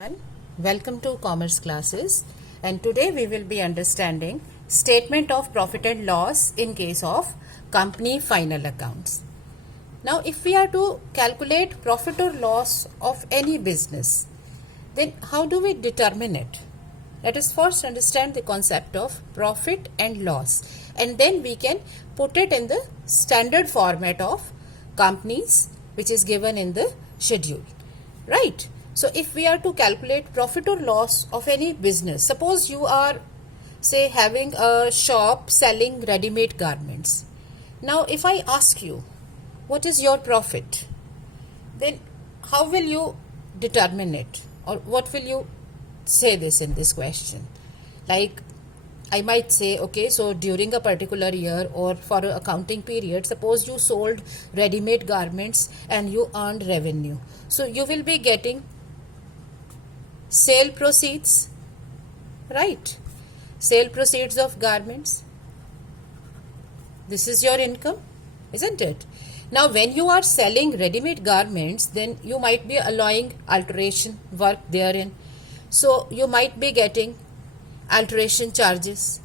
everyone. Welcome to Commerce Classes, and today we will be understanding statement of profit and loss in case of company final accounts. Now if we are to calculate profit or loss of any business, then how do we determine it? Let us first understand the concept of profit and loss, and then we can put it in the standard format of companies which is given in the schedule, right? So if we are to calculate profit or loss of any business, suppose you are say having a shop selling ready-made garments. Now if I ask you what is your profit, then how will you determine it, or what will you say this in this question? Like I might say, okay, so during a particular year or for an accounting period, suppose you sold ready-made garments and you earned revenue. So you will be getting sale proceeds, right? Sale proceeds of garments. This is your income, isn't it? Now when you are selling ready-made garments, then you might be allowing alteration work therein. So you might be getting alteration charges.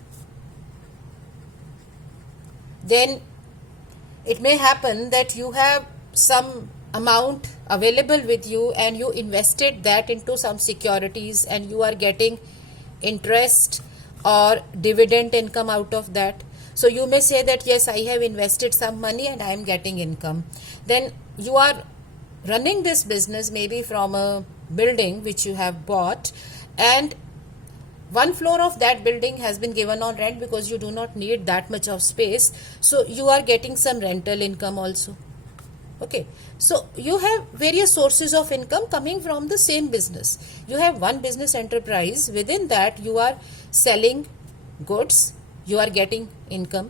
Then it may happen that you have some amount available with you and you invested that into some securities and you are getting interest or dividend income out of that. So you may say that yes, I have invested some money and I am getting income. Then you are running this business maybe from a building which you have bought, and one floor of that building has been given on rent because you do not need that much of space. So you are getting some rental income also. Okay, so you have various sources of income coming from the same business. You have one business enterprise, within that you are selling goods, you are getting income.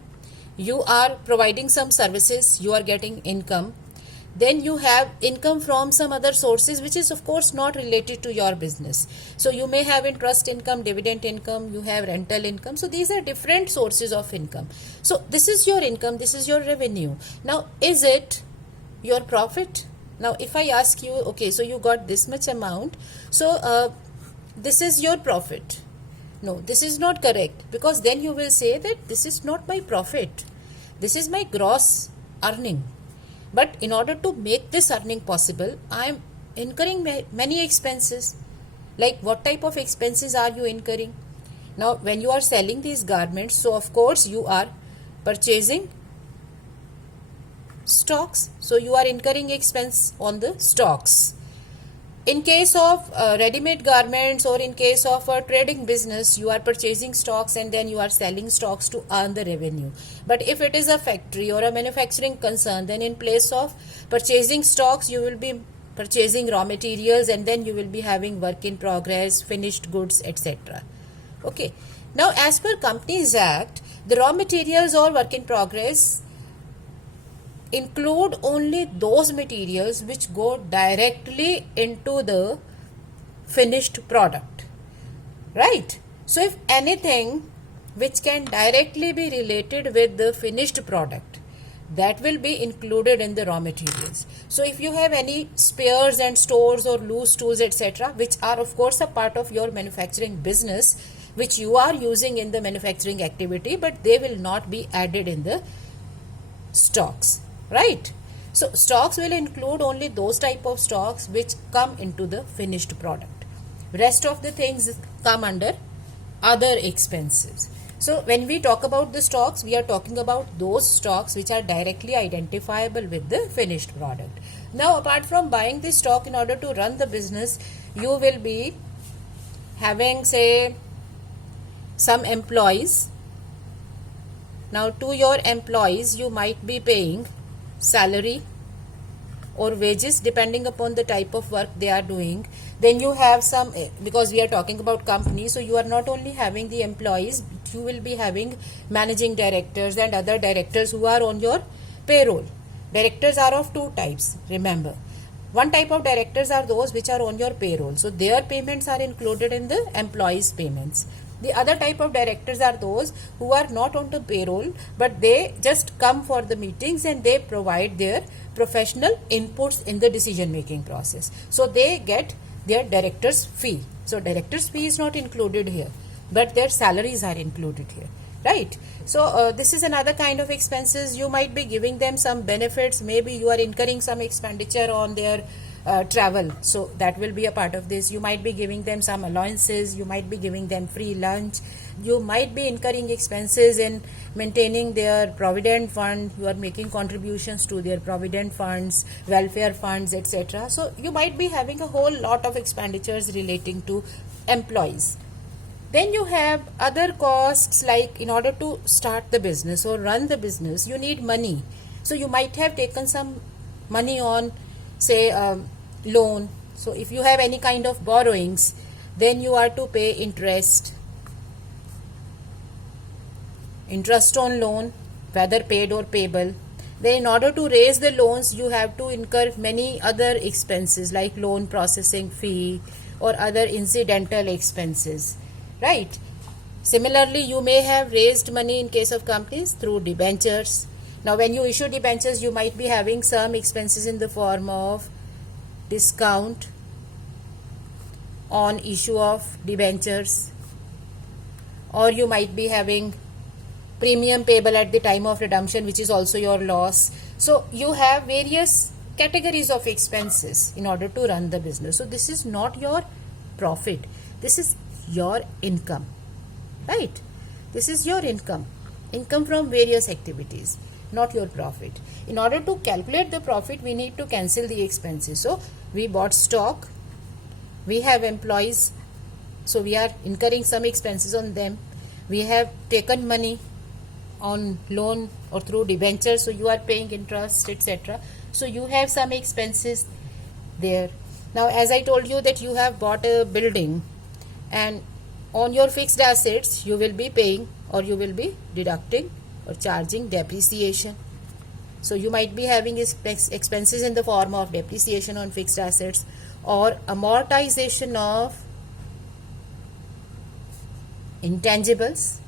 You are providing some services, you are getting income. Then you have income from some other sources which is of course not related to your business. So you may have interest income, dividend income, you have rental income. So these are different sources of income. So this is your income, this is your revenue. Now is it your profit? Now if I ask you, okay, so you got this much amount, so this is your profit. No, this is not correct, because then you will say that this is not my profit, this is my gross earning. But in order to make this earning possible, I am incurring many expenses. Like what type of expenses are you incurring? Now when you are selling these garments, so of course you are purchasing stocks, so you are incurring expense on the stocks. In case of ready-made garments or in case of a trading business, you are purchasing stocks and then you are selling stocks to earn the revenue. But if it is a factory or a manufacturing concern, then in place of purchasing stocks, you will be purchasing raw materials and then you will be having work in progress, finished goods, etc. Okay. Now as per Companies Act, the raw materials or work in progress include only those materials which go directly into the finished product, right? So if anything which can directly be related with the finished product, that will be included in the raw materials. So if you have any spares and stores or loose tools, etc., which are of course a part of your manufacturing business, which you are using in the manufacturing activity, but they will not be added in the stocks, right? So stocks will include only those type of stocks which come into the finished product. Rest of the things come under other expenses. So when we talk about the stocks, we are talking about those stocks which are directly identifiable with the finished product. Now apart from buying the stock in order to run the business, you will be having say some employees. Now to your employees you might be paying salary or wages depending upon the type of work they are doing. Then you have some, because we are talking about company, so you are not only having the employees, you will be having managing directors and other directors who are on your payroll. Directors are of two types, remember. One type of directors are those which are on your payroll, so their payments are included in the employees' payments. The other type of directors are those who are not on the payroll, but they just come for the meetings and they provide their professional inputs in the decision making process. So they get their director's fee. So director's fee is not included here, but their salaries are included here, right? So this is another kind of expenses. You might be giving them some benefits. Maybe you are incurring some expenditure on their travel, so that will be a part of this. You might be giving them some allowances, you might be giving them free lunch, you might be incurring expenses in maintaining their provident fund, you are making contributions to their provident funds, welfare funds, etc. So you might be having a whole lot of expenditures relating to employees. Then you have other costs, like in order to start the business or run the business, you need money. So you might have taken some money on, say, loan. So if you have any kind of borrowings, then you are to pay interest on loan, whether paid or payable. Then in order to raise the loans, you have to incur many other expenses like loan processing fee or other incidental expenses, right? Similarly, you may have raised money in case of companies through debentures. Now when you issue debentures, you might be having some expenses in the form of discount on issue of debentures, or you might be having premium payable at the time of redemption, which is also your loss. So you have various categories of expenses in order to run the business. So this is not your profit, this is your income, right? This is your income from various activities, not your profit. In order to calculate the profit, we need to cancel the expenses. So we bought stock, we have employees, so we are incurring some expenses on them. We have taken money on loan or through debenture, so you are paying interest, etc. So you have some expenses there. Now as I told you that you have bought a building, and on your fixed assets you will be paying, or you will be deducting or charging depreciation. So you might be having expenses in the form of depreciation on fixed assets or amortization of intangibles.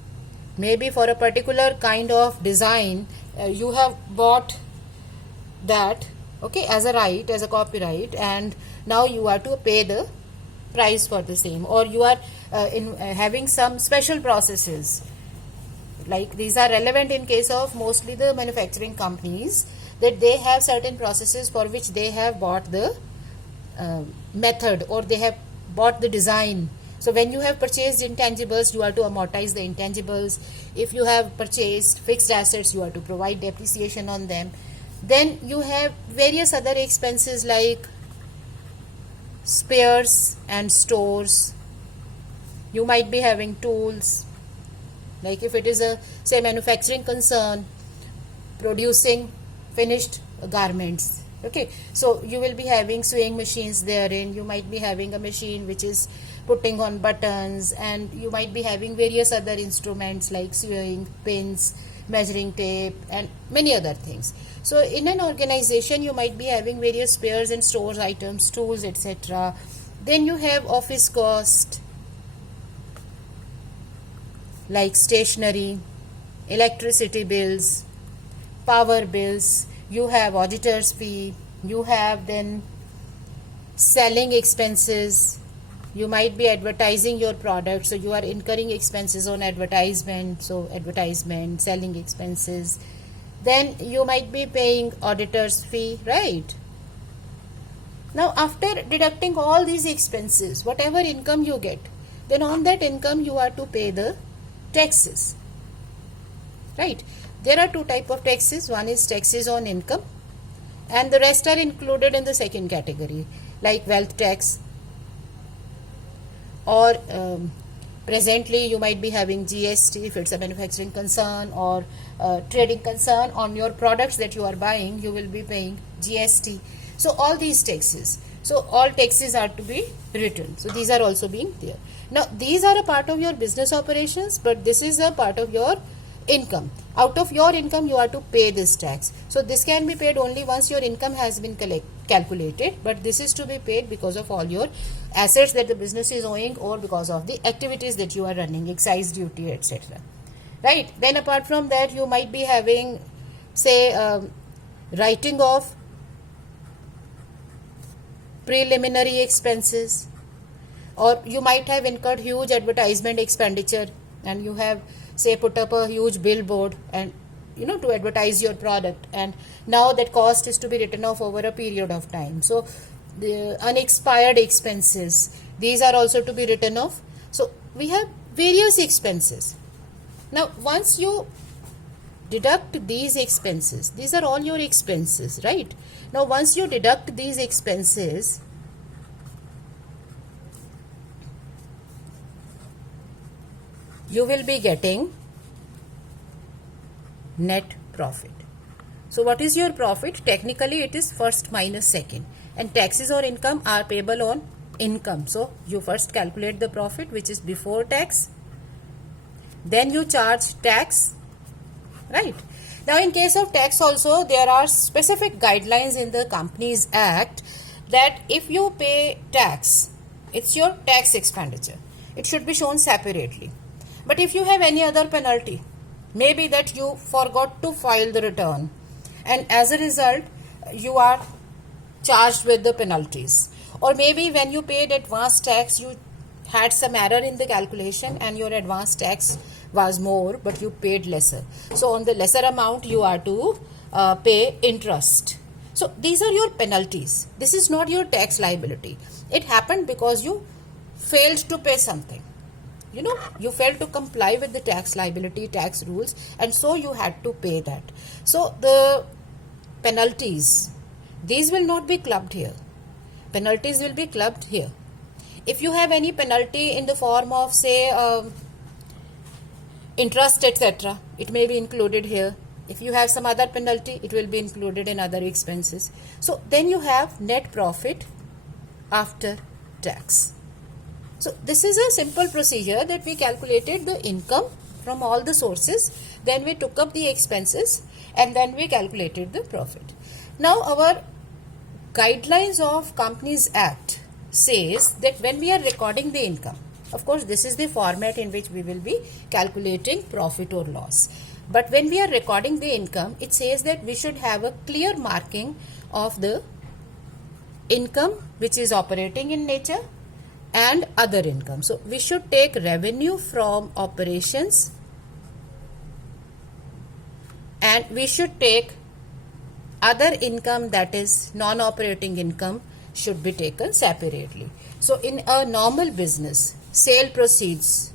Maybe for a particular kind of design, you have bought that, okay, as a right, as a copyright, and now you are to pay the price for the same, or you are having some special processes. Like these are relevant in case of mostly the manufacturing companies, that they have certain processes for which they have bought the method, or they have bought the design. So when you have purchased intangibles, you are to amortize the intangibles. If you have purchased fixed assets, you are to provide depreciation on them. Then you have various other expenses like spares and stores. You might be having tools, like if it is a, say, manufacturing concern producing finished garments, okay, so you will be having sewing machines therein. You might be having a machine which is putting on buttons, and you might be having various other instruments like sewing, pins, measuring tape, and many other things. So in an organization, you might be having various spares and stores items, tools, etc. Then you have office cost like stationery, electricity bills, power bills. You have auditor's fee. You have then selling expenses. You might be advertising your product, so you are incurring expenses on advertisement, so advertisement, selling expenses. Then you might be paying auditor's fee, right? Now after deducting all these expenses, whatever income you get, then on that income you are to pay the taxes, right? There are two types of taxes. One is taxes on income, and the rest are included in the second category, like wealth tax, or presently you might be having GST if it's a manufacturing concern, or trading concern. On your products that you are buying, you will be paying GST. So all these taxes, so all taxes are to be written. So these are also being there. Now these are a part of your business operations, but this is a part of your income. Out of your income you are to pay this tax. So this can be paid only once your income has been calculated, but this is to be paid because of all your assets that the business is owing, or because of the activities that you are running, excise duty, etc. Right? Then apart from that, you might be having, say, writing off preliminary expenses. or you might have incurred huge advertisement expenditure, and you have, say, put up a huge billboard and to advertise your product, and now that cost is to be written off over a period of time. So the unexpired expenses, these are also to be written off. So we have various expenses. Now once you deduct these expenses, these are all your expenses, right? Now once you deduct these expenses, you will be getting net profit. So what is your profit? Technically it is first minus second, and taxes or income are payable on income. So you first calculate the profit, which is before tax, then you charge tax, right? Now in case of tax also, there are specific guidelines in the Companies Act that if you pay tax, it's your tax expenditure, it should be shown separately. But if you have any other penalty, maybe that you forgot to file the return, and as a result you are charged with the penalties, or maybe when you paid advance tax you had some error in the calculation and your advance tax was more but you paid lesser, so on the lesser amount you are to pay interest. So these are your penalties. This is not your tax liability. It happened because you failed to pay something. You failed to comply with the tax liability, tax rules, and so you had to pay that. So the penalties, these will not be clubbed here. Penalties will be clubbed here. If you have any penalty in the form of, say, interest, etc., it may be included here. If you have some other penalty, it will be included in other expenses. So then you have net profit after tax. So this is a simple procedure that we calculated the income from all the sources, then we took up the expenses, and then we calculated the profit. Now our guidelines of Companies Act says that when we are recording the income, of course this is the format in which we will be calculating profit or loss. But when we are recording the income, it says that we should have a clear marking of the income which is operating in nature and other income. So we should take revenue from operations, and we should take other income, that is non-operating income, should be taken separately. So in a normal business, sale proceeds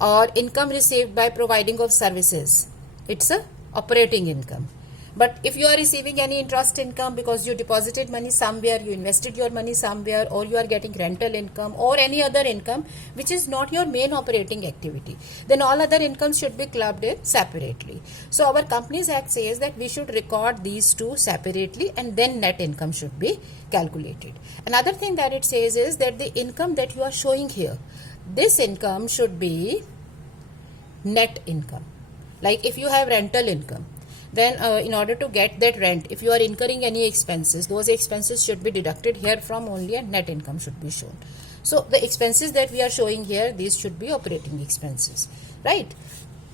or income received by providing of services, it's a operating income. But if you are receiving any interest income because you deposited money somewhere, you invested your money somewhere, or you are getting rental income or any other income which is not your main operating activity, then all other incomes should be clubbed in separately. So our Companies Act says that we should record these two separately, and then net income should be calculated. Another thing that it says is that the income that you are showing here, this income should be net income. Like if you have rental income, then in order to get that rent, if you are incurring any expenses, those expenses should be deducted here from only, and net income should be shown. So the expenses that we are showing here, these should be operating expenses, right?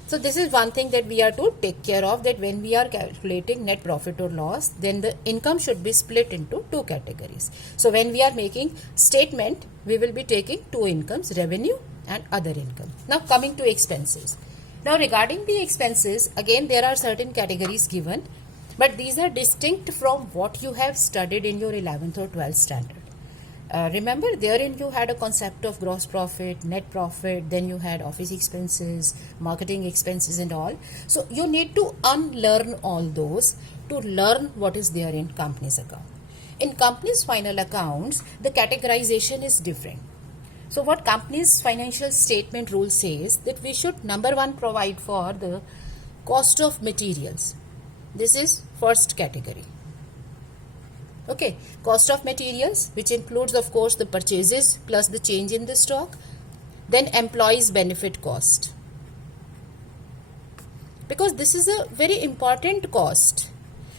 So this is one thing that we are to take care of, that when we are calculating net profit or loss, then the income should be split into two categories. So when we are making statement, we will be taking two incomes, revenue and other income. Now coming to expenses. Now regarding the expenses, again there are certain categories given, but these are distinct from what you have studied in your 11th or 12th standard. Remember, therein you had a concept of gross profit, net profit, then you had office expenses, marketing expenses and all. So you need to unlearn all those to learn what is there in company's account. In company's final accounts, the categorization is different. So what company's financial statement rule says, that we should, number one, provide for the cost of materials. This is first category. Okay, cost of materials, which includes of course the purchases plus the change in the stock. Then employees benefit cost, because this is a very important cost.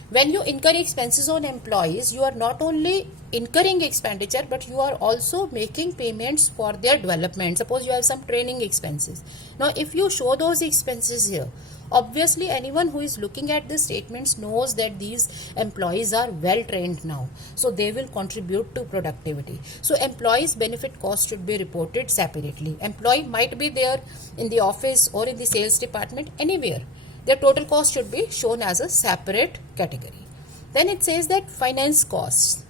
When you incur expenses on employees, you are not only incurring expenditure, but you are also making payments for their development. Suppose you have some training expenses. Now, if you show those expenses here, obviously anyone who is looking at the statements knows that these employees are well trained now, so they will contribute to productivity. So employees benefit cost should be reported separately. Employee might be there in the office or in the sales department, anywhere. Their total cost should be shown as a separate category. Then it says that finance costs.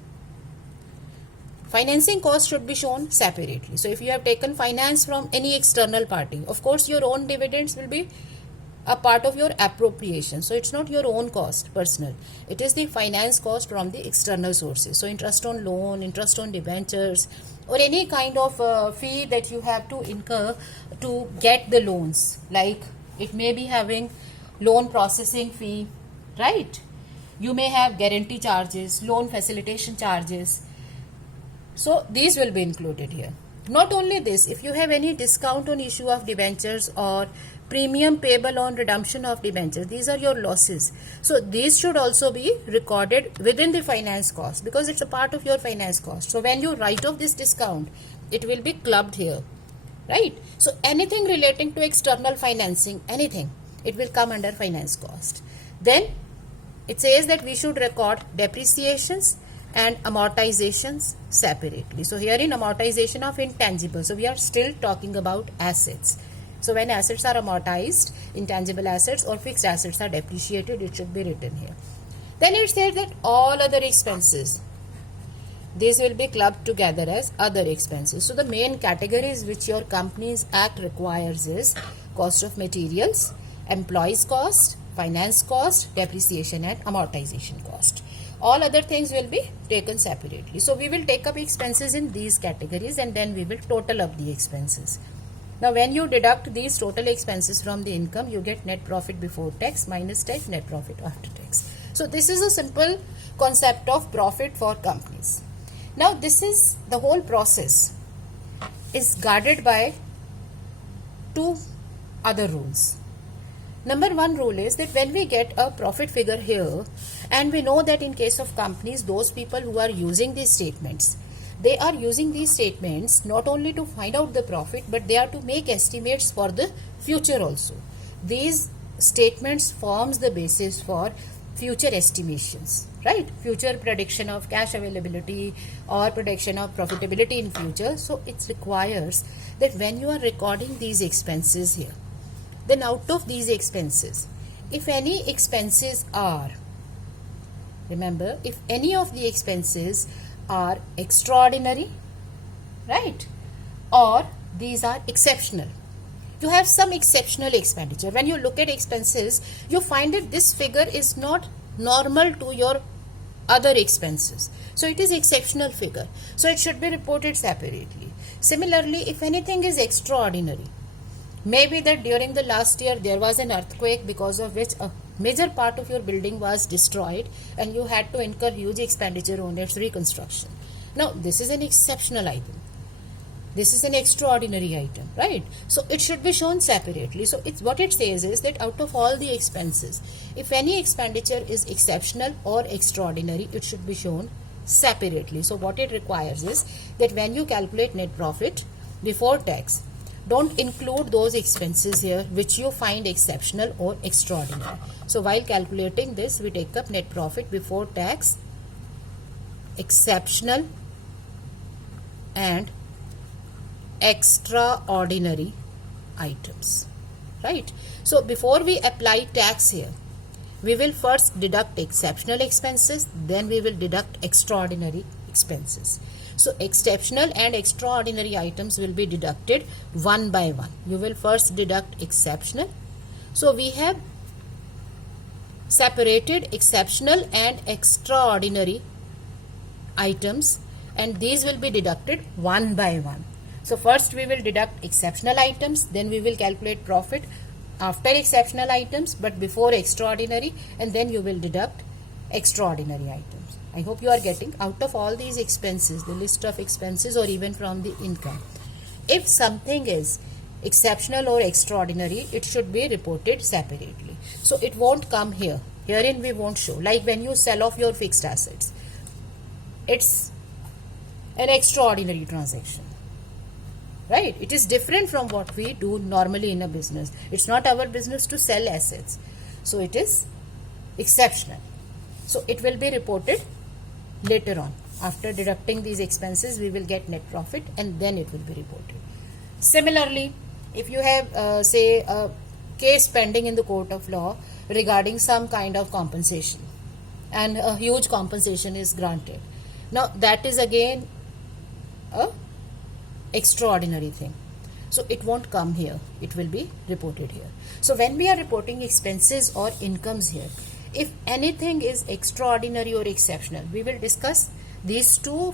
Financing cost should be shown separately. So if you have taken finance from any external party, of course your own dividends will be a part of your appropriation. So it's not your own cost, personal. It is the finance cost from the external sources. So interest on loan, interest on debentures, or any kind of fee that you have to incur to get the loans. Like it may be having loan processing fee, right? You may have guarantee charges, loan facilitation charges. So these will be included here. Not only this, if you have any discount on issue of debentures or premium payable on redemption of debentures, these are your losses. So these should also be recorded within the finance cost, because it's a part of your finance cost. So when you write off this discount, it will be clubbed here, right? So anything relating to external financing, anything, it will come under finance cost. Then it says that we should record depreciations and amortizations separately. So here in amortization of intangibles, so we are still talking about assets. So when assets are amortized, intangible assets or fixed assets are depreciated, it should be written here. Then it says that all other expenses, these will be clubbed together as other expenses. So the main categories which your Companies Act requires is cost of materials, employees cost, finance cost, depreciation and amortization cost. All other things will be taken separately. So we will take up expenses in these categories and then we will total up the expenses. Now when you deduct these total expenses from the income, you get net profit before tax minus tax, net profit after tax. So this is a simple concept of profit for companies. Now this is the whole process is guarded by two other rules. Number one rule is that when we get a profit figure here, and we know that in case of companies, those people who are using these statements, they are using these statements not only to find out the profit, but they are to make estimates for the future also. These statements forms the basis for future estimations, right? Future prediction of cash availability or prediction of profitability in future. So it requires that when you are recording these expenses here, then out of these expenses, if any expenses are, remember, if any of the expenses are extraordinary, right, or these are exceptional, you have some exceptional expenditure. When you look at expenses, you find that this figure is not normal to your other expenses. So it is exceptional figure. So it should be reported separately. Similarly, if anything is extraordinary, maybe that during the last year there was an earthquake because of which a major part of your building was destroyed and you had to incur huge expenditure on its reconstruction. Now this is an exceptional item. This is an extraordinary item, right? So it should be shown separately. So it's what it says is that out of all the expenses, if any expenditure is exceptional or extraordinary, it should be shown separately. So what it requires is that when you calculate net profit before tax, don't include those expenses here which you find exceptional or extraordinary. So while calculating this, we take up net profit before tax, exceptional and extraordinary items, right? So before we apply tax here, we will first deduct exceptional expenses, then we will deduct extraordinary expenses. So exceptional and extraordinary items will be deducted one by one. You will first deduct exceptional. So we have separated exceptional and extraordinary items and these will be deducted one by one. So first we will deduct exceptional items, then we will calculate profit after exceptional items but before extraordinary, and then you will deduct extraordinary items. I hope you are getting. Out of all these expenses, the list of expenses or even from the income, if something is exceptional or extraordinary, it should be reported separately. So it won't come here. Herein we won't show. Like when you sell off your fixed assets, it's an extraordinary transaction, right? It is different from what we do normally in a business. It's not our business to sell assets, so it is exceptional. So it will be reported later on. After deducting these expenses, we will get net profit, and then it will be reported. Similarly, if you have say a case pending in the court of law regarding some kind of compensation, and a huge compensation is granted, now that is again a extraordinary thing, so it won't come here, it will be reported here. So when we are reporting expenses or incomes here, if anything is extraordinary or exceptional, we will discuss these two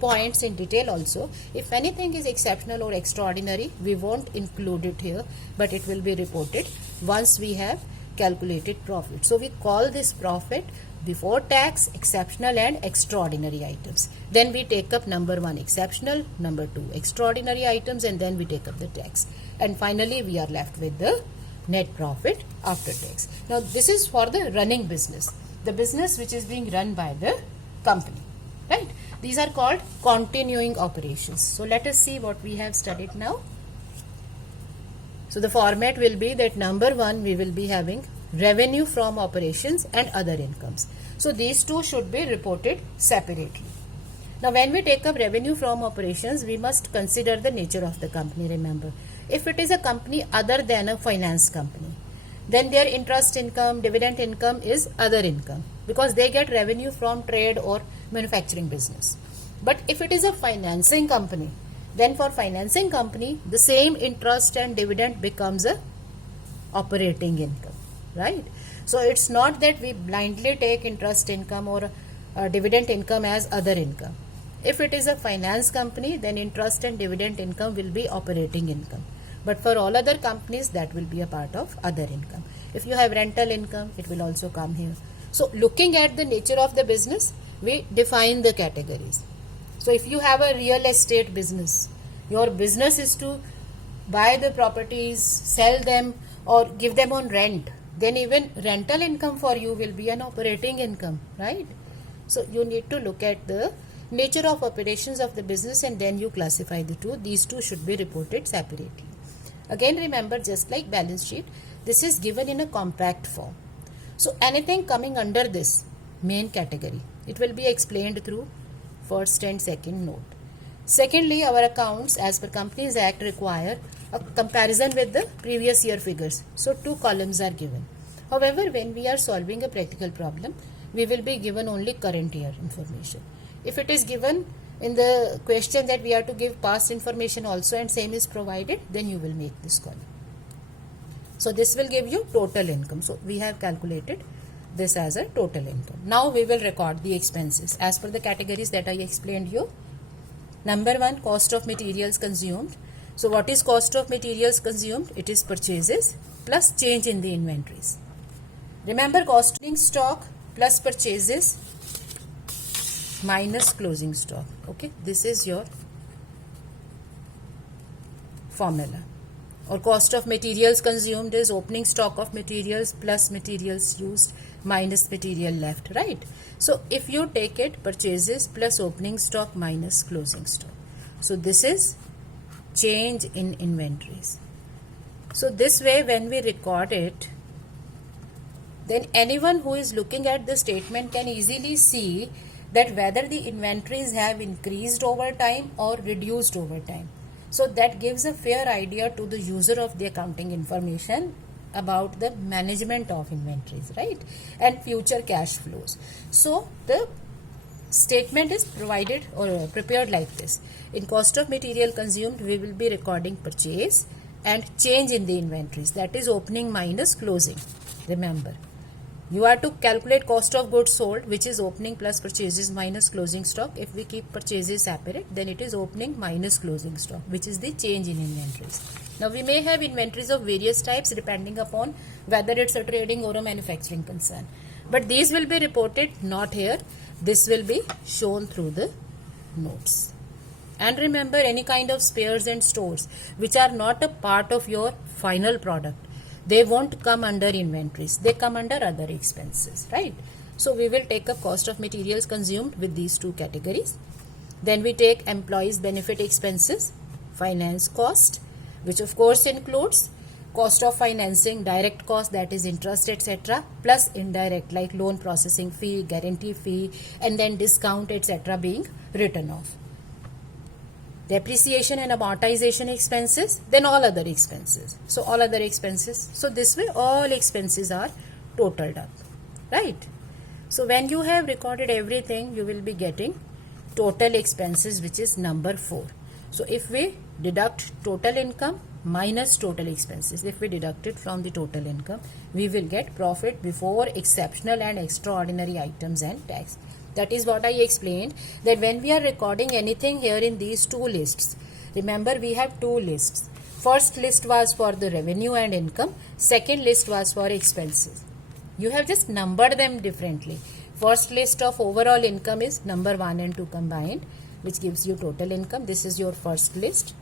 points in detail also. If anything is exceptional or extraordinary, we won't include it here, but it will be reported once we have calculated profit. So we call this profit before tax, exceptional and extraordinary items. Then we take up number 1 exceptional, number 2 extraordinary items, and then we take up the tax. And finally we are left with the net profit after tax. Now this is for the running business, the business which is being run by the company, right? These are called continuing operations. So let us see what we have studied now. So the format will be that number 1, we will be having revenue from operations and other incomes. So these two should be reported separately. Now when we take up revenue from operations, we must consider the nature of the company. Remember, if it is a company other than a finance company, then their interest income, dividend income is other income, because they get revenue from trade or manufacturing business. But if it is a financing company, then for financing company, the same interest and dividend becomes a operating income, right? So it's not that we blindly take interest income or dividend income as other income. If it is a finance company, then interest and dividend income will be operating income. But for all other companies, that will be a part of other income. If you have rental income, it will also come here. So looking at the nature of the business, we define the categories. So if you have a real estate business, your business is to buy the properties, sell them, or give them on rent, then even rental income for you will be an operating income, right? So you need to look at the nature of operations of the business, and then you classify the two. These two should be reported separately. Again, remember, just like balance sheet, this is given in a compact form. So anything coming under this main category, it will be explained through first and second note. Secondly, our accounts as per Companies Act require a comparison with the previous year figures. So 2 columns are given. However, when we are solving a practical problem, we will be given only current year information. If it is given in the question that we have to give past information also and same is provided, then you will make this column. So this will give you total income. So we have calculated this as a total income. Now we will record the expenses as per the categories that I explained you. Number 1, cost of materials consumed. So what is cost of materials consumed? It is purchases plus change in the inventories. Remember, costing stock plus purchases minus closing stock. Okay, this is your formula. Or cost of materials consumed is opening stock of materials plus materials used minus material left, right? So if you take it, purchases plus opening stock minus closing stock. So this is change in inventories. So this way, when we record it, then anyone who is looking at the statement can easily see that whether the inventories have increased over time or reduced over time. So that gives a fair idea to the user of the accounting information about the management of inventories, right? And future cash flows. So the statement is provided or prepared like this. In cost of material consumed, we will be recording purchase and change in the inventories, that is opening minus closing. Remember, you are to calculate cost of goods sold, which is opening plus purchases minus closing stock. If we keep purchases separate, then it is opening minus closing stock, which is the change in inventories. Now we may have inventories of various types depending upon whether it's a trading or a manufacturing concern. But these will be reported not here. This will be shown through the notes. And remember, any kind of spares and stores which are not a part of your final product, They won't come under inventories. They come under other expenses, right? So we will take up cost of materials consumed with these two categories. Then we take employees benefit expenses, finance cost, which of course includes cost of financing, direct cost, that is interest, etc., plus indirect like loan processing fee, guarantee fee, and then discount, etc., being written off. Depreciation and amortization expenses, then all other expenses. So all other expenses. So this way all expenses are totaled up, right? So when you have recorded everything, you will be getting total expenses, which is number 4. So if we deduct total income minus total expenses, if we deduct it from the total income, we will get profit before exceptional and extraordinary items and tax. That is what I explained, that when we are recording anything here in these two lists, remember we have two lists. First list was for the revenue and income. Second list was for expenses. You have just numbered them differently. First list of overall income is number 1 and 2 combined, which gives you total income. This is your first list,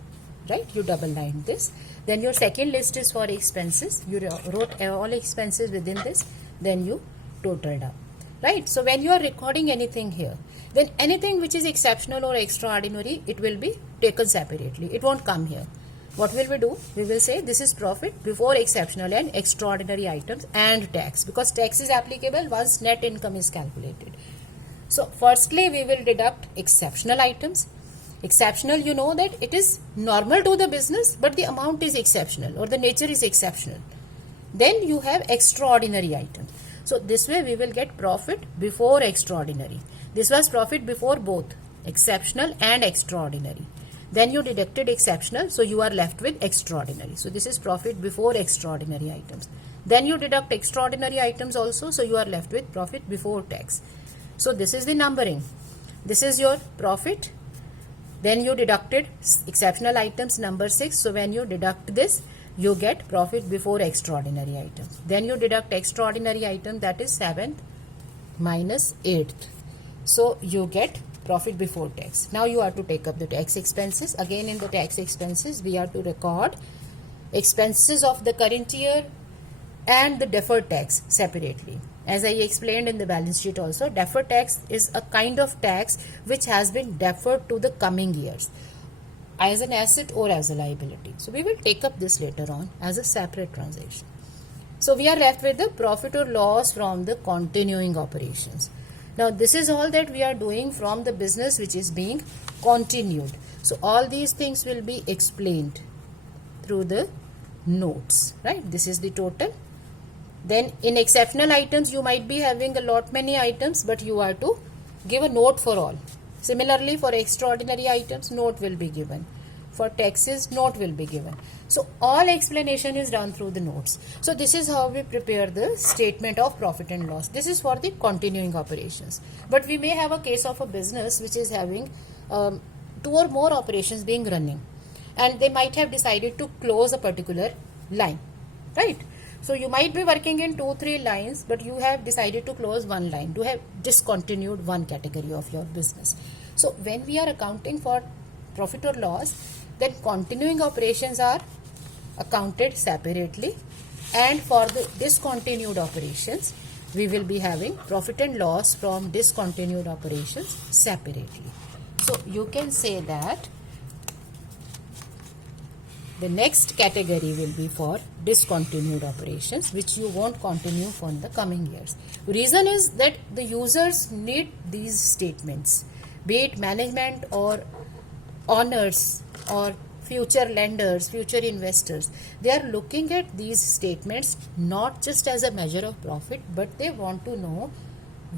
right? You double lined this. Then your second list is for expenses. You wrote all expenses within this. Then you totaled up, right? So when you are recording anything here, then anything which is exceptional or extraordinary, it will be taken separately. It won't come here. What will we do? We will say this is profit before exceptional and extraordinary items and tax, because tax is applicable once net income is calculated. So firstly, we will deduct exceptional items. Exceptional, you know that it is normal to the business, but the amount is exceptional or the nature is exceptional. Then you have extraordinary items. So this way we will get profit before extraordinary. This was profit before both exceptional and extraordinary. Then you deducted exceptional, so you are left with extraordinary. So this is profit before extraordinary items. Then you deduct extraordinary items also, so you are left with profit before tax. So this is the numbering. This is your profit. Then you deducted exceptional items, number 6. So when you deduct this, you get profit before extraordinary items. Then you deduct extraordinary item, that is 7th minus 8th. So you get profit before tax. Now you are to take up the tax expenses. Again, in the tax expenses, we are to record expenses of the current year and the deferred tax separately. As I explained in the balance sheet also, deferred tax is a kind of tax which has been deferred to the coming years as an asset or as a liability. So we will take up this later on as a separate transaction. So we are left with the profit or loss from the continuing operations. Now this is all that we are doing from the business which is being continued. So all these things will be explained through the notes, right? This is the total. Then in exceptional items, you might be having a lot many items, but you are to give a note for all. Similarly, for extraordinary items, note will be given. For taxes, note will be given. So all explanation is done through the notes. So this is how we prepare the statement of profit and loss. This is for the continuing operations. But we may have a case of a business which is having 2 or more operations being running, and they might have decided to close a particular line, right? So you might be working in 2-3 lines, but you have decided to close one line, to have discontinued one category of your business. So when we are accounting for profit or loss, then continuing operations are accounted separately, and for the discontinued operations, we will be having profit and loss from discontinued operations separately. So you can say that the next category will be for discontinued operations, which you won't continue for the coming years. Reason is that the users need these statements, be it management or owners or future lenders, future investors. They are looking at these statements not just as a measure of profit, but they want to know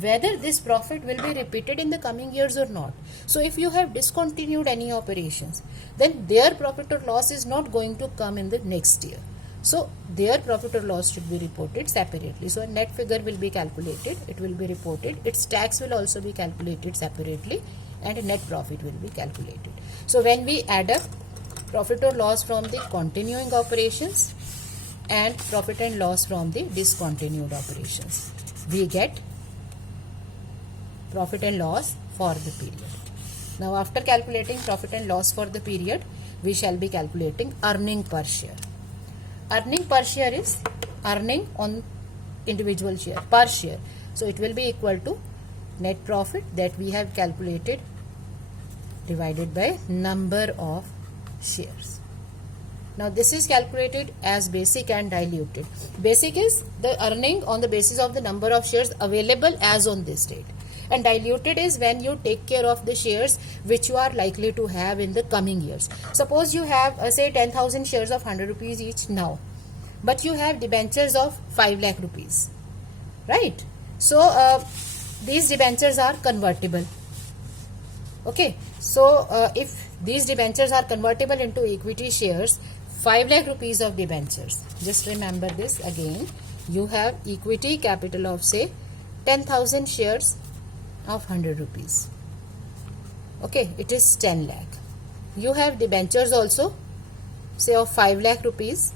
whether this profit will be repeated in the coming years or not. So if you have discontinued any operations, then their profit or loss is not going to come in the next year. So their profit or loss should be reported separately. So a net figure will be calculated, it will be reported, its tax will also be calculated separately, and net profit will be calculated. So when we add up profit or loss from the continuing operations and profit and loss from the discontinued operations, we get profit and loss for the period. Now after calculating profit and loss for the period, we shall be calculating earning per share. earning per share is earning on individual share per share. So it will be equal to net profit that we have calculated divided by number of shares. Now this is calculated as basic and diluted. Basic is the earning on the basis of the number of shares available as on this date. And diluted is when you take care of the shares which you are likely to have in the coming years. Suppose you have say 10,000 shares of 100 rupees each now, but you have debentures of 5 lakh rupees, right? So these debentures are convertible. Okay, so if these debentures are convertible into equity shares, 5 lakh rupees of debentures, just remember this again, you have equity capital of say 10,000 shares of 100 rupees. Okay, it is 10 lakh. You have debentures also say of 5 lakh rupees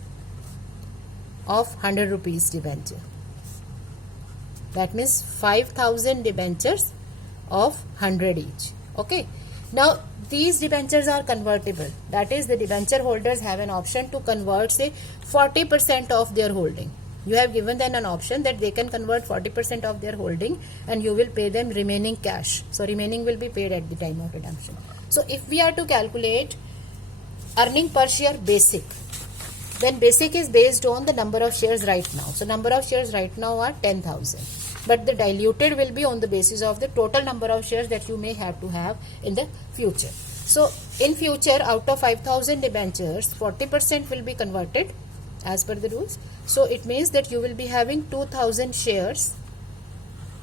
of 100 rupees debenture. That means 5,000 debentures of 100 each. Okay, now these debentures are convertible. That is, the debenture holders have an option to convert say 40% of their holding. You have given them an option that they can convert 40% of their holding and you will pay them remaining cash. So remaining will be paid at the time of redemption. So if we are to calculate earning per share basic, then basic is based on the number of shares right now. So number of shares right now are 10,000. But the diluted will be on the basis of the total number of shares that you may have to have in the future. So in future, out of 5,000 debentures, 40% will be converted as per the rules. So it means that you will be having 2,000 shares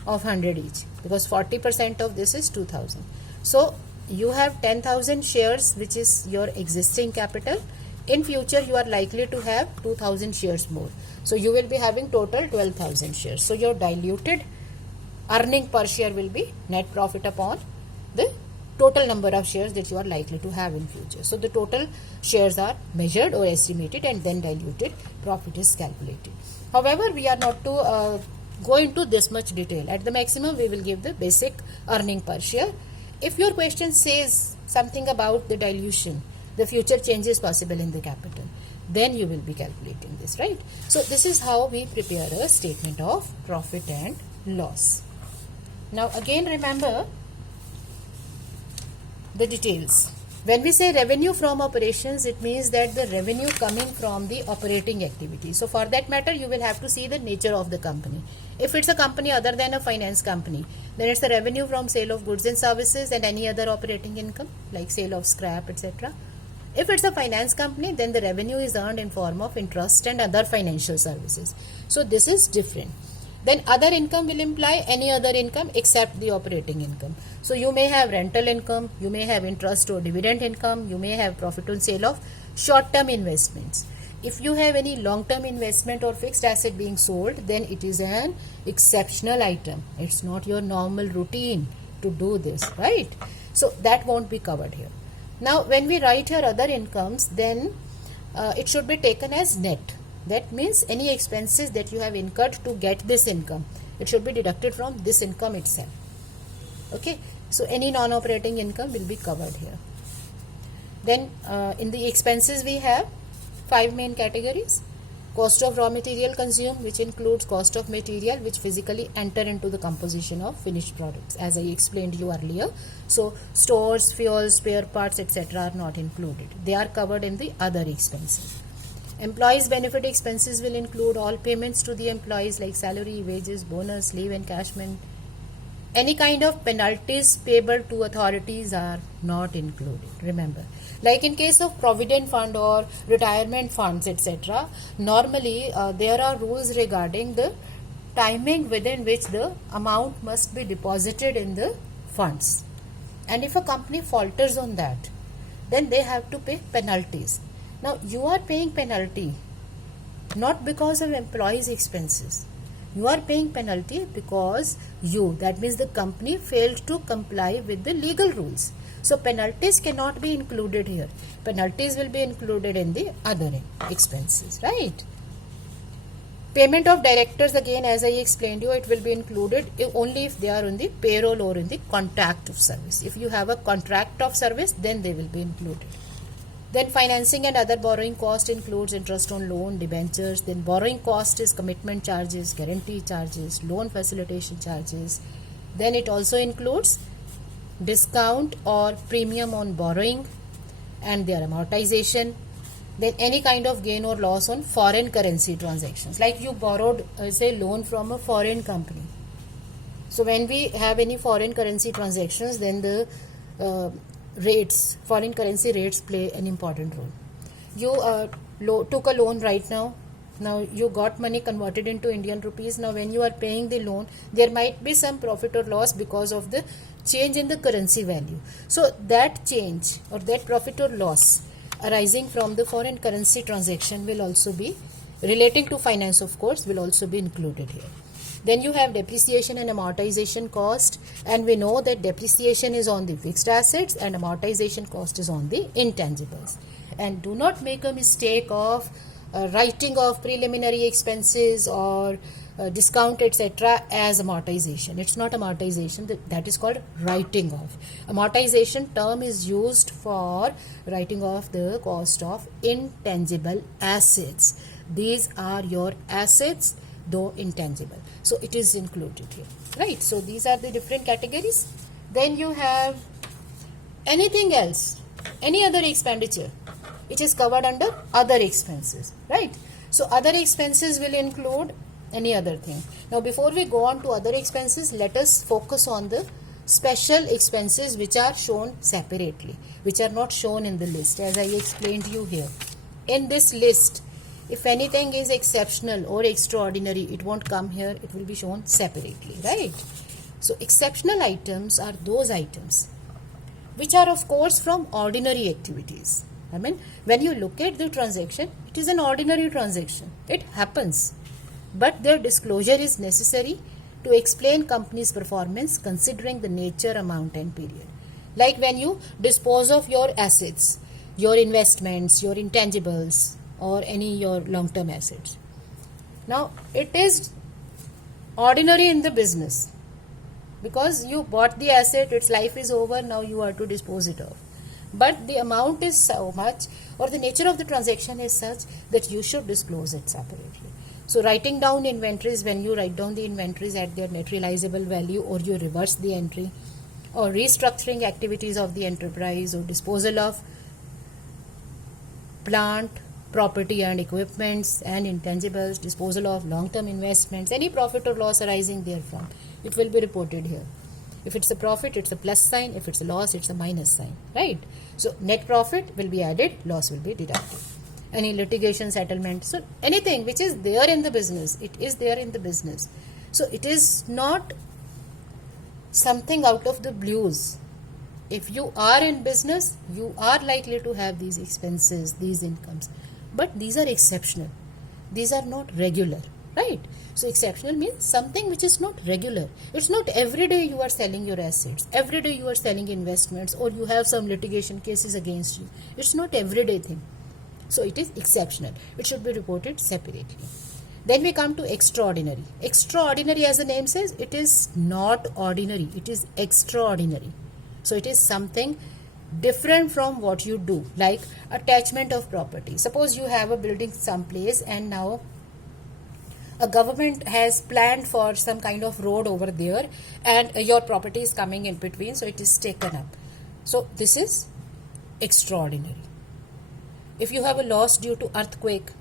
of 100 each, because 40% of this is 2,000. So you have 10,000 shares which is your existing capital. In future you are likely to have 2,000 shares more. So you will be having total 12,000 shares. So your diluted earning per share will be net profit upon the total number of shares that you are likely to have in future. So the total shares are measured or estimated and then diluted profit is calculated. However, we are not to go into this much detail. At the maximum we will give the basic earning per share. If your question says something about the dilution, the future changes possible in the capital, then you will be calculating this, right? So this is how we prepare a statement of profit and loss. Now again remember the details. When we say revenue from operations, it means that the revenue coming from the operating activity. So for that matter, you will have to see the nature of the company. If it's a company other than a finance company, then it's the revenue from sale of goods and services and any other operating income like sale of scrap, etc. If it's a finance company, then the revenue is earned in form of interest and other financial services. So this is different. Then other income will imply any other income except the operating income. So you may have rental income, you may have interest or dividend income, you may have profit on sale of short-term investments. If you have any long-term investment or fixed asset being sold, then it is an exceptional item. It's not your normal routine to do this, right? So that won't be covered here. Now when we write here other incomes, then it should be taken as net. That means any expenses that you have incurred to get this income, it should be deducted from this income itself. Okay, so any non-operating income will be covered here. Then in the expenses we have 5 main categories. Cost of raw material consumed, which includes cost of material which physically enter into the composition of finished products, as I explained you earlier. So stores, fuel, spare parts, etc. are not included. They are covered in the other expenses. Employees benefit expenses will include all payments to the employees like salary, wages, bonus, leave encashment. Any kind of penalties payable to authorities are not included. Remember, like in case of provident fund or retirement funds, etc., normally there are rules regarding the timing within which the amount must be deposited in the funds. And if a company falters on that, then they have to pay penalties. Now you are paying penalty not because of employees' expenses. You are paying penalty because you, that means the company, failed to comply with the legal rules. So penalties cannot be included here. Penalties will be included in the other expenses, right? Payment of directors, again, as I explained you, it will be included only if they are on the payroll or in the contract of service. If you have a contract of service, then they will be included. Then financing and other borrowing cost includes interest on loan, debentures. Then borrowing cost is commitment charges, guarantee charges, loan facilitation charges. Then it also includes discount or premium on borrowing and their amortization. Then any kind of gain or loss on foreign currency transactions, like you borrowed say loan from a foreign company. So when we have any foreign currency transactions, then the foreign currency rates play an important role. You took a loan right now. Now you got money converted into Indian rupees. Now when you are paying the loan, there might be some profit or loss because of the change in the currency value. So that change or that profit or loss arising from the foreign currency transaction will also be relating to finance, of course, will also be included here. Then you have depreciation and amortization cost, and we know that depreciation is on the fixed assets and amortization cost is on the intangibles. And do not make a mistake of writing off preliminary expenses or discount etc. as amortization. It's not amortization, that is called writing off. Amortization term is used for writing off the cost of intangible assets. These are your assets, though intangible. So it is included here, right? So these are the different categories. Then you have anything else, any other expenditure which is covered under other expenses, right? So other expenses will include any other thing. Now before we go on to other expenses, let us focus on the special expenses which are shown separately, which are not shown in the list, as I explained you here. In this list, if anything is exceptional or extraordinary, it won't come here, it will be shown separately, right? So exceptional items are those items which are of course from ordinary activities. I mean, when you look at the transaction, it is an ordinary transaction. It happens. But their disclosure is necessary to explain company's performance considering the nature, amount and period. Like when you dispose of your assets, your investments, your intangibles or any your long-term assets. Now, it is ordinary in the business because you bought the asset, its life is over, now you are to dispose it off. But the amount is so much or the nature of the transaction is such that you should disclose it separately. So writing down inventories, when you write down the inventories at their net realizable value or you reverse the entry, or restructuring activities of the enterprise or disposal of plant, property and equipments and intangibles, disposal of long-term investments, any profit or loss arising therefrom, it will be reported here. If it's a profit, it's a plus sign. If it's a loss, it's a minus sign, right? So net profit will be added, loss will be deducted. Any litigation settlement, so anything which is there in the business, it is there in the business. So it is not something out of the blues. If you are in business, you are likely to have these expenses, these incomes, but these are exceptional. These are not regular, right? So exceptional means something which is not regular. It's not every day you are selling your assets, every day you are selling investments, or you have some litigation cases against you. It's not everyday thing. So it is exceptional. It should be reported separately. Then we come to extraordinary. Extraordinary, as the name says, it is not ordinary. It is extraordinary. So it is something different from what you do, like attachment of property. Suppose you have a building someplace and now a government has planned for some kind of road over there and your property is coming in between, so it is taken up. So this is extraordinary. If you have a loss due to earthquake,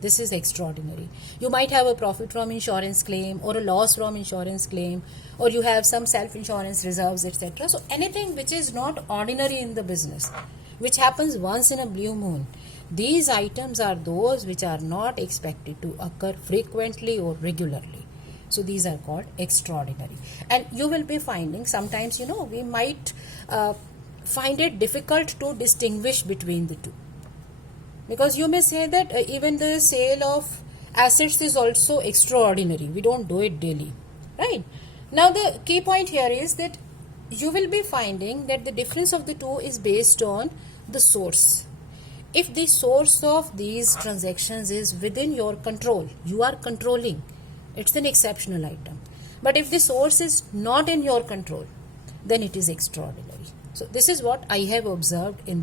this is extraordinary. You might have a profit from insurance claim or a loss from insurance claim, or you have some self-insurance reserves, etc. So anything which is not ordinary in the business, which happens once in a blue moon, these items are those which are not expected to occur frequently or regularly. So these are called extraordinary. And you will be finding sometimes, we might find it difficult to distinguish between the two. Because you may say that even the sale of assets is also extraordinary. We don't do it daily, right? Now the key point here is that you will be finding that the difference of the two is based on the source. If the source of these transactions is within your control, you are controlling, it's an exceptional item. But if the source is not in your control, then it is extraordinary. So this is what I have observed in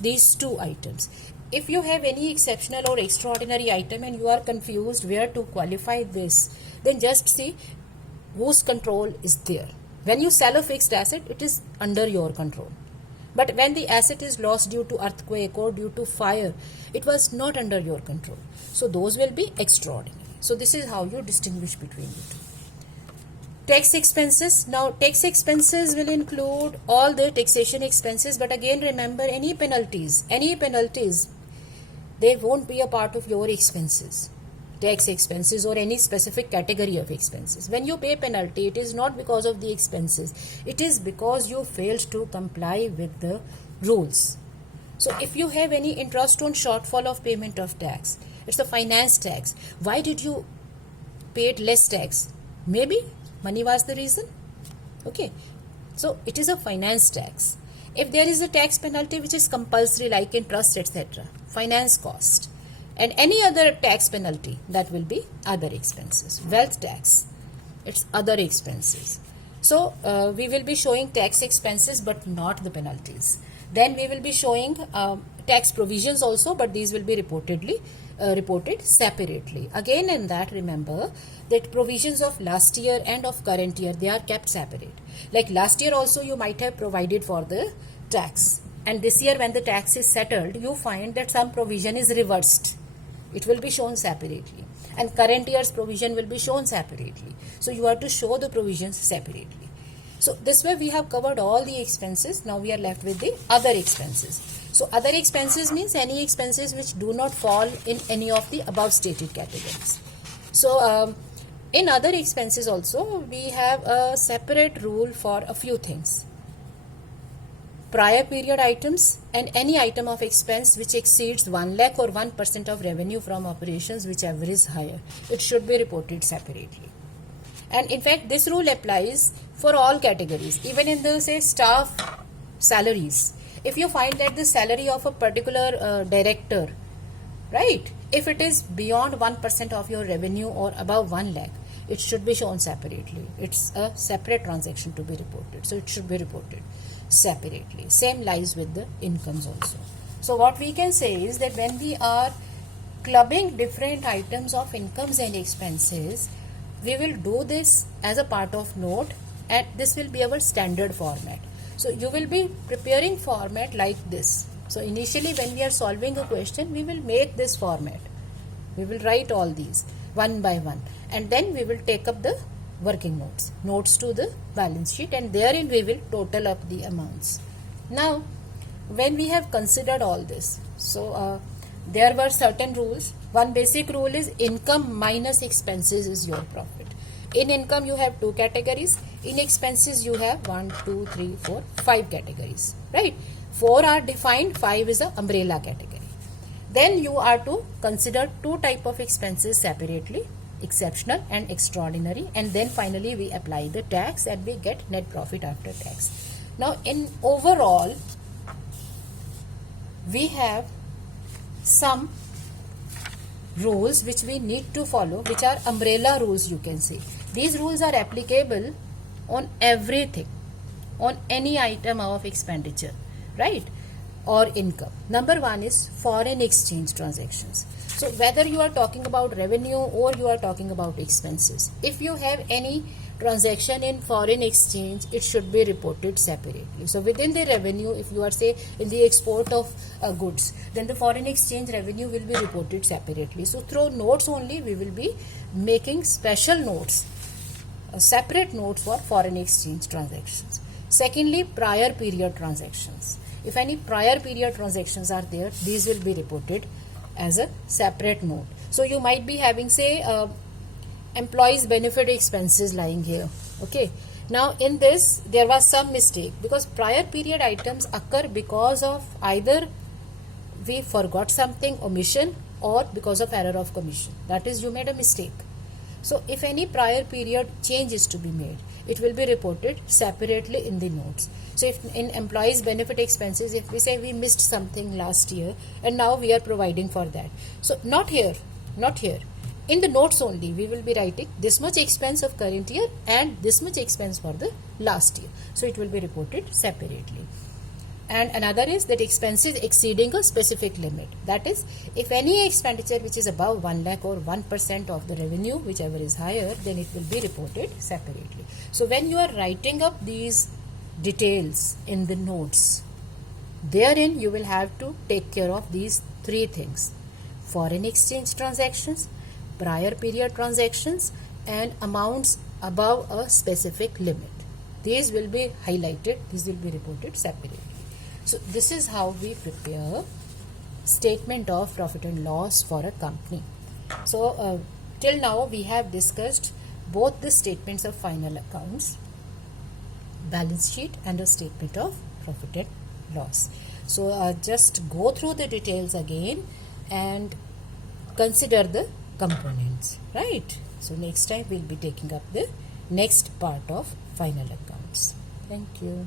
these two items. If you have any exceptional or extraordinary item and you are confused where to qualify this, then just see whose control is there. When you sell a fixed asset, it is under your control. But when the asset is lost due to earthquake or due to fire, it was not under your control. So those will be extraordinary. So this is how you distinguish between the two. Tax expenses. Now tax expenses will include all the taxation expenses, but again remember any penalties, they won't be a part of your expenses. Tax expenses or any specific category of expenses. When you pay penalty, it is not because of the expenses. It is because you failed to comply with the rules. So if you have any interest on shortfall of payment of tax, it's a finance tax. Why did you pay less tax? Maybe money was the reason. Okay. So it is a finance tax. If there is a tax penalty which is compulsory like interest, etc., finance cost, and any other tax penalty, that will be other expenses. Wealth tax, it's other expenses. So we will be showing tax expenses but not the penalties. Then we will be showing tax provisions also, but these will be reported separately. Again in that, remember that provisions of last year and of current year, they are kept separate. Like last year also you might have provided for the tax, and this year when the tax is settled, you find that some provision is reversed. It will be shown separately, and current year's provision will be shown separately. So you have to show the provisions separately. So this way we have covered all the expenses. Now we are left with the other expenses. So other expenses means any expenses which do not fall in any of the above stated categories. So in other expenses also we have a separate rule for a few things. Prior period items and any item of expense which exceeds 1 lakh or 1% of revenue from operations, whichever is higher, it should be reported separately. And in fact this rule applies for all categories, even in the say staff salaries. If you find that the salary of a particular director, right, if it is beyond 1% of your revenue or above 1 lakh, it should be shown separately. It's a separate transaction to be reported, so it should be reported separately. Same lies with the incomes also. So what we can say is that when we are clubbing different items of incomes and expenses, we will do this as a part of note, and this will be our standard format. So you will be preparing format like this. So initially when we are solving a question, we will make this format. We will write all these one by one, and then we will take up the working notes to the balance sheet, and therein we will total up the amounts. Now when we have considered all this, so there were certain rules. One basic rule is income minus expenses is your profit. In income you have 2 categories. In expenses you have 1, 2, 3, 4, 5 categories, right? 4 are defined, 5 is a umbrella category. Then you are to consider 2 type of expenses separately, exceptional and extraordinary, and then finally we apply the tax and we get net profit after tax. Now in overall we have some rules which we need to follow, which are umbrella rules, you can say. These rules are applicable on everything, on any item of expenditure, right, or income. Number 1 is foreign exchange transactions. So whether you are talking about revenue or you are talking about expenses, if you have any transaction in foreign exchange, it should be reported separately. So within the revenue, if you are say in the export of goods, then the foreign exchange revenue will be reported separately. So through notes only we will be making special notes, separate notes for foreign exchange transactions. Secondly, prior period transactions. If any prior period transactions are there, these will be reported as a separate note. So you might be having say employees benefit expenses lying here. Okay, now in this there was some mistake, because prior period items occur because of either we forgot something, omission, or because of error of commission, that is you made a mistake. So if any prior period change is to be made, it will be reported separately in the notes. So if in employees benefit expenses, if we say we missed something last year and now we are providing for that, so not here, in the notes only we will be writing this much expense of current year and this much expense for the last year. So it will be reported separately. and another is that expenses exceeding a specific limit. That is, if any expenditure which is above 1 lakh or 1% of the revenue, whichever is higher, then it will be reported separately. So when you are writing up these details in the notes, therein you will have to take care of these three things: foreign exchange transactions, prior period transactions, and amounts above a specific limit. These will be highlighted, these will be reported separately. So this is how we prepare statement of profit and loss for a company. So till now we have discussed both the statements of final accounts, balance sheet, and a statement of profit and loss. So just go through the details again and consider the components, right? So next time we'll be taking up the next part of final accounts. Thank you.